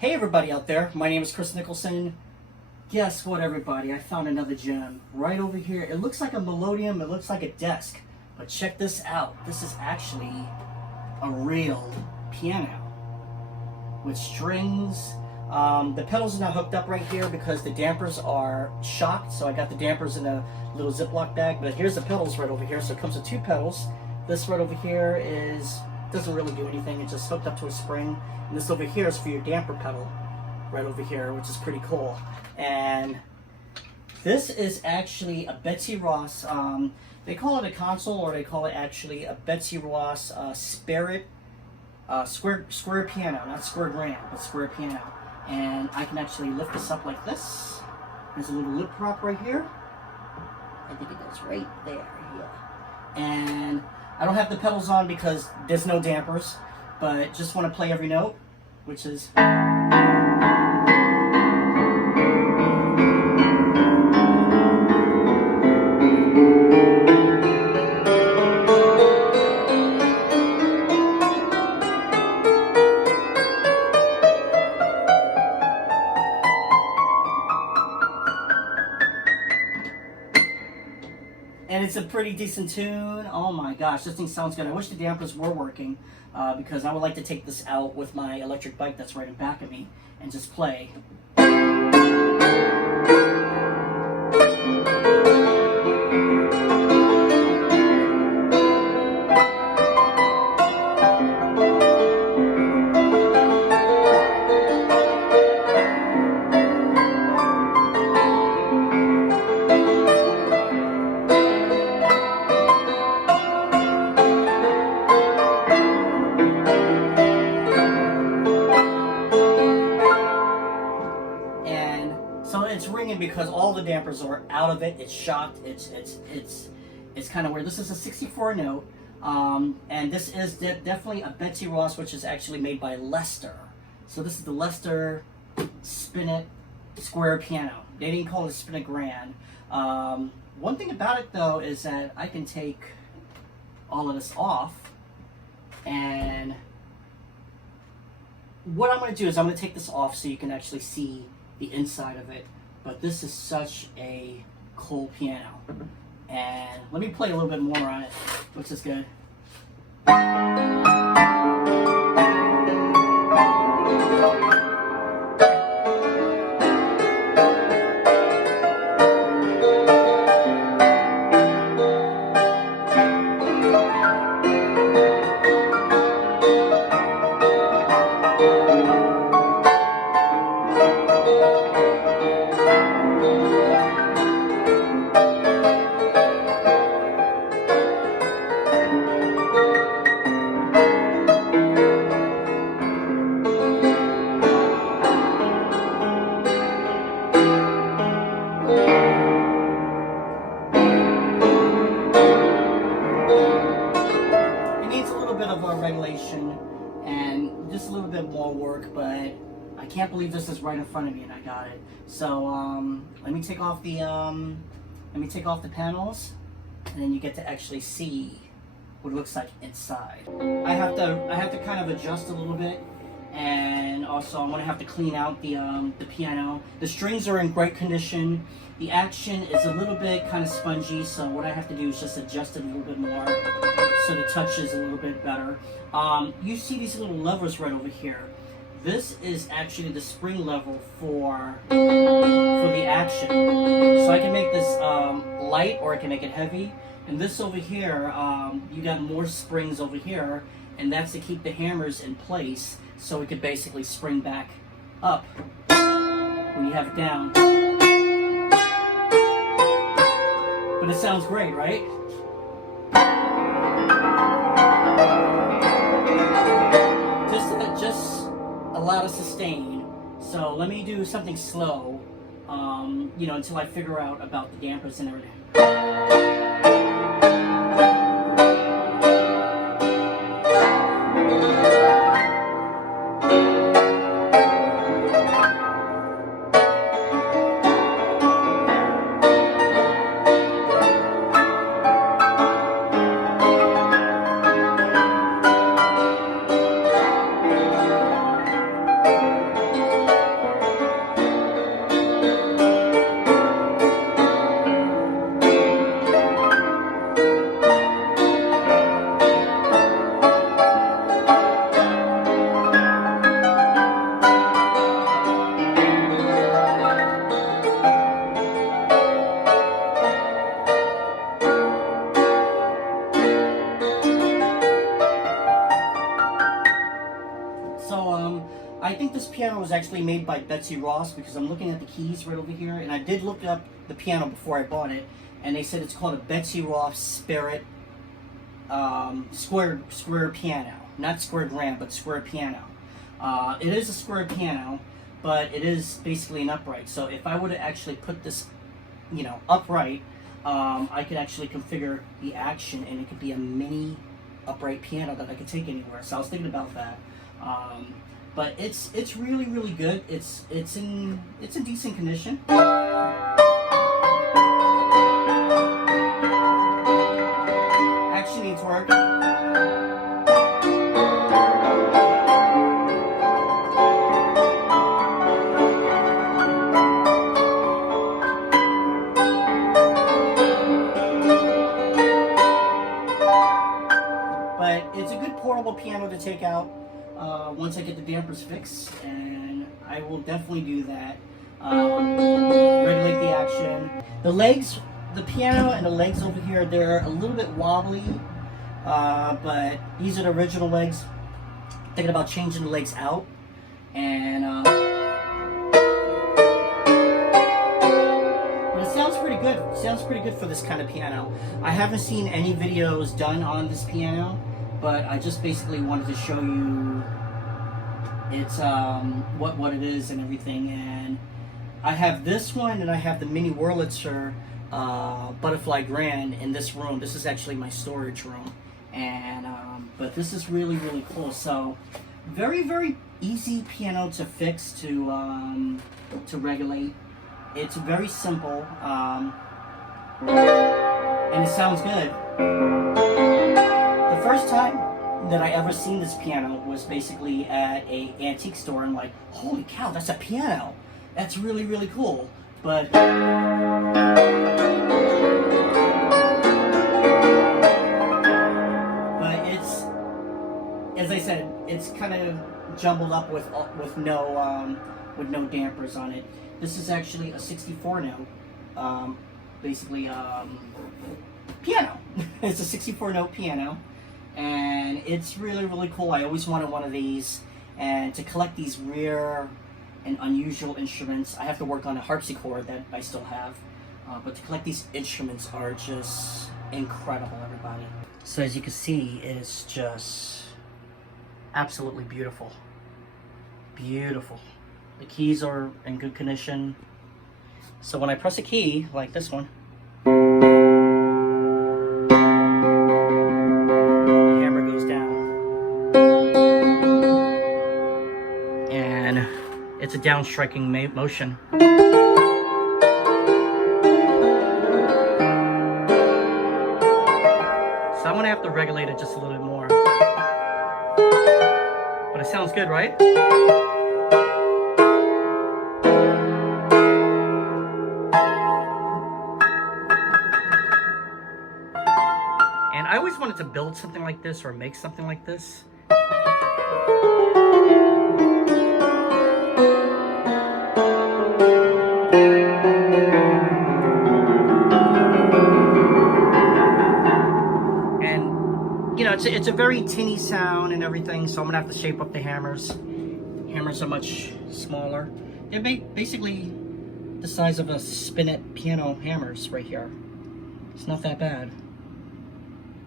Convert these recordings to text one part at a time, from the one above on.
Hey everybody out there, my name is Kris Nicholson. Guess what everybody, I found another gem right over here. It looks like a melodeon, it looks like a desk, but check this out. This is actually a real piano with strings. The pedals are not hooked up right here because the dampers are shocked, so I got the dampers in a little Ziploc bag, but here's the pedals right over here. So it comes with two pedals. This right over here doesn't really do anything, it's just hooked up to a spring. And this over here is for your damper pedal, right over here, which is pretty cool. And this is actually a Betsy Ross, they call it a console, or they call it actually a Betsy Ross Spinet square piano, not square grand, but square piano. And I can actually lift this up like this. There's a little lip prop right here. I think it goes right there, yeah. And I don't have the pedals on because there's no dampers, but just want to play every note, which is... And it's a pretty decent tune. Oh my gosh, this thing sounds good. I wish the dampers were working because I would like to take this out with my electric bike that's right in back of me and just play. So it's ringing because all the dampers are out of it. It's shocked. It's kind of weird. This is a 64 note, and this is definitely a Betsy Ross, which is actually made by Lester. So this is the Lester Spinet square piano. They didn't call it a Spinet Grand. One thing about it though is that I can take all of this off, and what I'm going to do is I'm going to take this off so you can actually see the inside of it. But this is such a cool piano, and let me play a little bit more on it, which is good. Regulation and just a little bit more work, but I can't believe this is right in front of me and I got it. So let me take off the panels, and then you get to actually see what it looks like inside. I have to kind of adjust a little bit, and also I'm gonna have to clean out the piano. The strings are in great condition. The action is a little bit kind of spongy, so what I have to do is just adjust it a little bit more so the touch is a little bit better. You see these little levers right over here. This is actually the spring level for the action. So I can make this light, or I can make it heavy. And this over here, you got more springs over here, and that's to keep the hammers in place so it could basically spring back up when you have it down. But it sounds great, right? Just a lot of sustain. So let me do something slow, until I figure out about the dampers and everything. piano was actually made by Betsy because I'm looking at the keys right over here, and I did look up the piano before I bought it, and they said it's called a Betsy Spinet square piano. Not square grand, but square piano. It is a square piano, but it is basically an upright. So if I were to actually put this, you know, upright, I could actually configure the action, and it could be a mini upright piano that I could take anywhere. So I was thinking about that. But it's really, really good. It's in decent condition. Action needs work. But it's a good portable piano to take out once I get the dampers fixed, and I will definitely do that. Regulate the action. The legs, the piano and the legs over here, they're a little bit wobbly, but these are the original legs. Thinking about changing the legs out, and but it sounds pretty good. It sounds pretty good for this kind of piano. I haven't seen any videos done on this piano, but I just basically wanted to show you it's what it is and everything. And I have this one, and I have the mini Wurlitzer Butterfly Grand in this room. This is actually my storage room, and but this is really, really cool. So very, very easy piano to fix, to regulate. It's very simple, and it sounds good. The first time that I ever seen this piano was basically at a antique store. I'm like, holy cow, that's a piano. That's really, really cool. But it's, as I said, it's kind of jumbled up with no dampers on it. This is actually a 64 note, basically piano. It's a 64 note piano, and it's really, really cool. I always wanted one of these, and to collect these rare and unusual instruments. I have to work on a harpsichord that I still have, but to collect these instruments are just incredible, everybody. So as you can see, it's just absolutely beautiful. Beautiful. The keys are in good condition. So when I press a key, like this one, the hammer goes down. And it's a down striking motion. So I'm gonna have to regulate it just a little bit more. But it sounds good, right? And I always wanted to build something like this or make something like this. And you know, it's a very tinny sound and everything, so I'm gonna have to shape up the hammers. Hammers are much smaller. They're basically the size of a Spinet piano hammers right here. It's not that bad.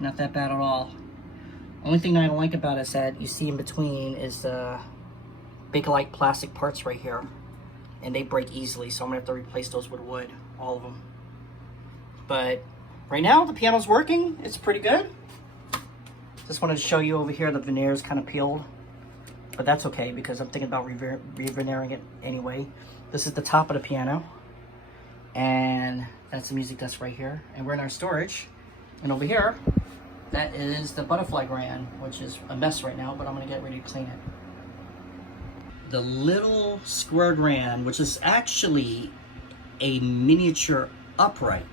Not that bad at all. Only thing I don't like about it is that you see in between is the Bakelite plastic parts right here, and they break easily, so I'm gonna have to replace those with wood, all of them. But right now the piano's working. It's pretty good. Just wanted to show you over here the veneer is kind of peeled, but that's okay because I'm thinking about re-veneering it anyway. This is the top of the piano, and that's the music desk right here, and we're in our storage. And over here, that is the Butterfly Grand, which is a mess right now, but I'm gonna get ready to clean it. The little square grand, which is actually a miniature upright.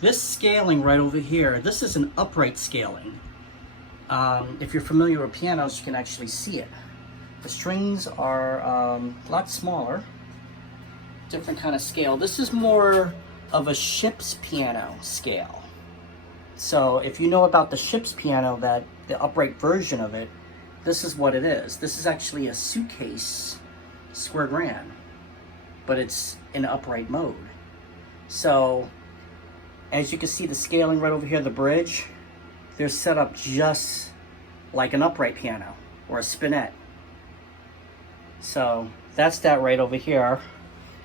This scaling right over here, this is an upright scaling. If you're familiar with pianos, you can actually see it. The strings are a lot smaller, different kind of scale. This is more of a ship's piano scale. So if you know about the ship's piano, that the upright version of it, this is what it is. This is actually a suitcase square grand, but it's in upright mode. So as you can see, the scaling right over here, the bridge, they're set up just like an upright piano or a spinet. So that's that right over here.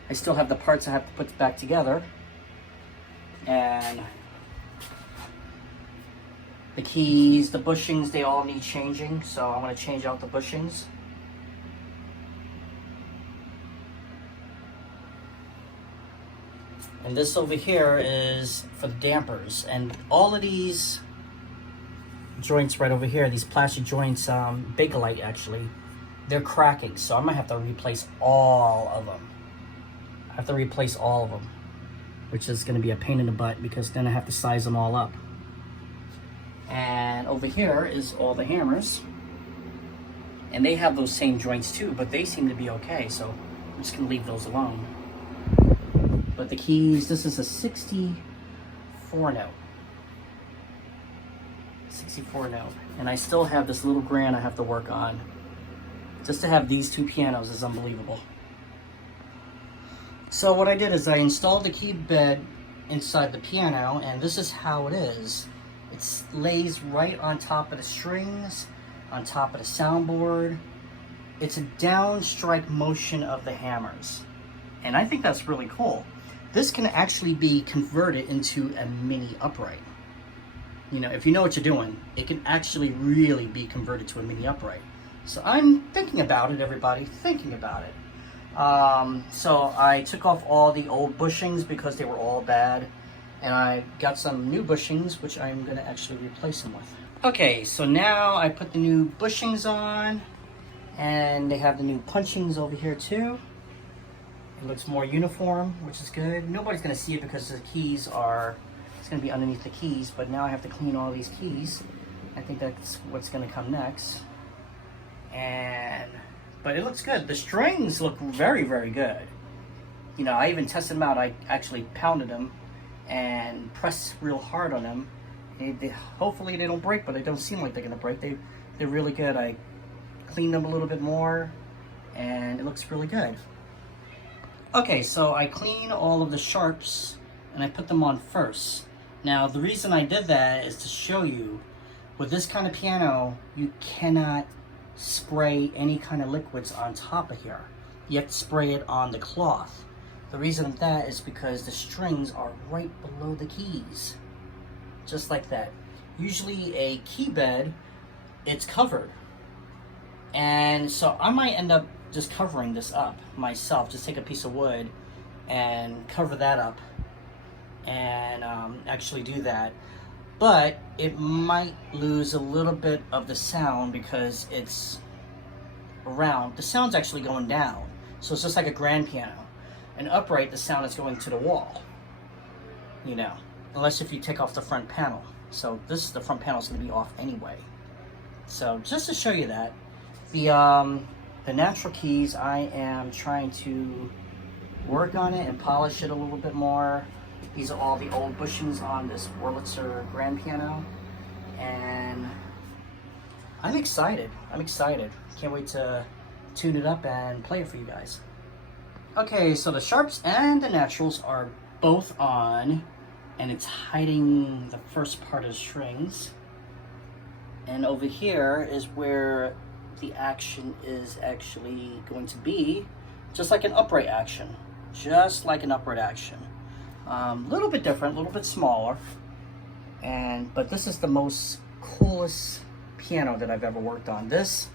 I still have the parts I have to put back together. And the keys, the bushings, they all need changing. So I'm going to change out the bushings. And this over here is for the dampers. And all of these joints right over here, these plastic joints, Bakelite actually, they're cracking. So I might have to replace all of them. I have to replace all of them, which is going to be a pain in the butt because then I have to size them all up. And over here is all the hammers. And they have those same joints too, but they seem to be okay. So I'm just going to leave those alone. But the keys, this is a 64 note. 64 note. And I still have this little grand I have to work on. Just to have these two pianos is unbelievable. So what I did is I installed the key bed inside the piano, and this is how it is. It lays right on top of the strings, on top of the soundboard. It's a down strike motion of the hammers. And I think that's really cool. This can actually be converted into a mini upright. You know, if you know what you're doing, it can actually really be converted to a mini upright. So I'm thinking about it, everybody, thinking about it. So I took off all the old bushings because they were all bad. And I got some new bushings, which I'm going to actually replace them with. Okay, so now I put the new bushings on. And they have the new punchings over here too. It looks more uniform, which is good. Nobody's going to see it because the keys are, it's going to be underneath the keys. But now I have to clean all these keys. I think that's what's going to come next. But it looks good. The strings look very, very good. You know, I even tested them out. I actually pounded them and pressed real hard on them. Hopefully they don't break, but they don't seem like they're gonna break. They're really good. I cleaned them a little bit more, and it looks really good. Okay, so I clean all of the sharps, and I put them on first. Now, the reason I did that is to show you, with this kind of piano, you cannot spray any kind of liquids on top of here. You have to spray it on the cloth. The reason of that is because the strings are right below the keys. Just like that. Usually a key bed, it's covered. And so I might end up just covering this up myself. Just take a piece of wood and cover that up and actually do that. But it might lose a little bit of the sound because it's around. The sound's actually going down. So it's just like a grand piano. And upright, the sound is going to the wall. You know, unless if you take off the front panel. So the front panel is going to be off anyway. So just to show you that, the natural keys, I am trying to work on it and polish it a little bit more. These are all the old bushings on this Wurlitzer grand piano. And I'm excited. Can't wait to tune it up and play it for you guys. Okay, so the sharps and the naturals are both on, and it's hiding the first part of the strings. And over here is where the action is actually going to be, just like an upright action. Just like an upright action. A little bit different, a little bit smaller. But this is the most coolest piano that I've ever worked on. This,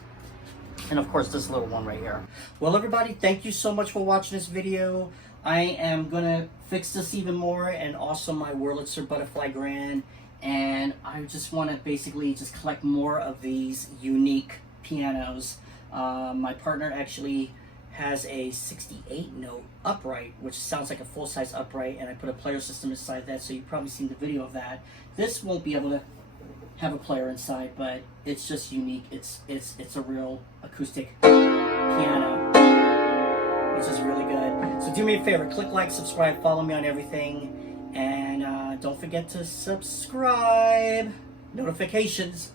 and of course this little one right here. Well, everybody, thank you so much for watching this video. I am gonna fix this even more, and also my Wurlitzer Butterfly Grand. And I just want to basically just collect more of these unique pianos. My partner actually has a 68 note upright, which sounds like a full-size upright, and I put a player system inside that, so you've probably seen the video of that. This won't be able to have a player inside, but it's just unique. It's a real acoustic piano, which is really good. So do me a favor, click like, subscribe, follow me on everything, and don't forget to subscribe. Notifications.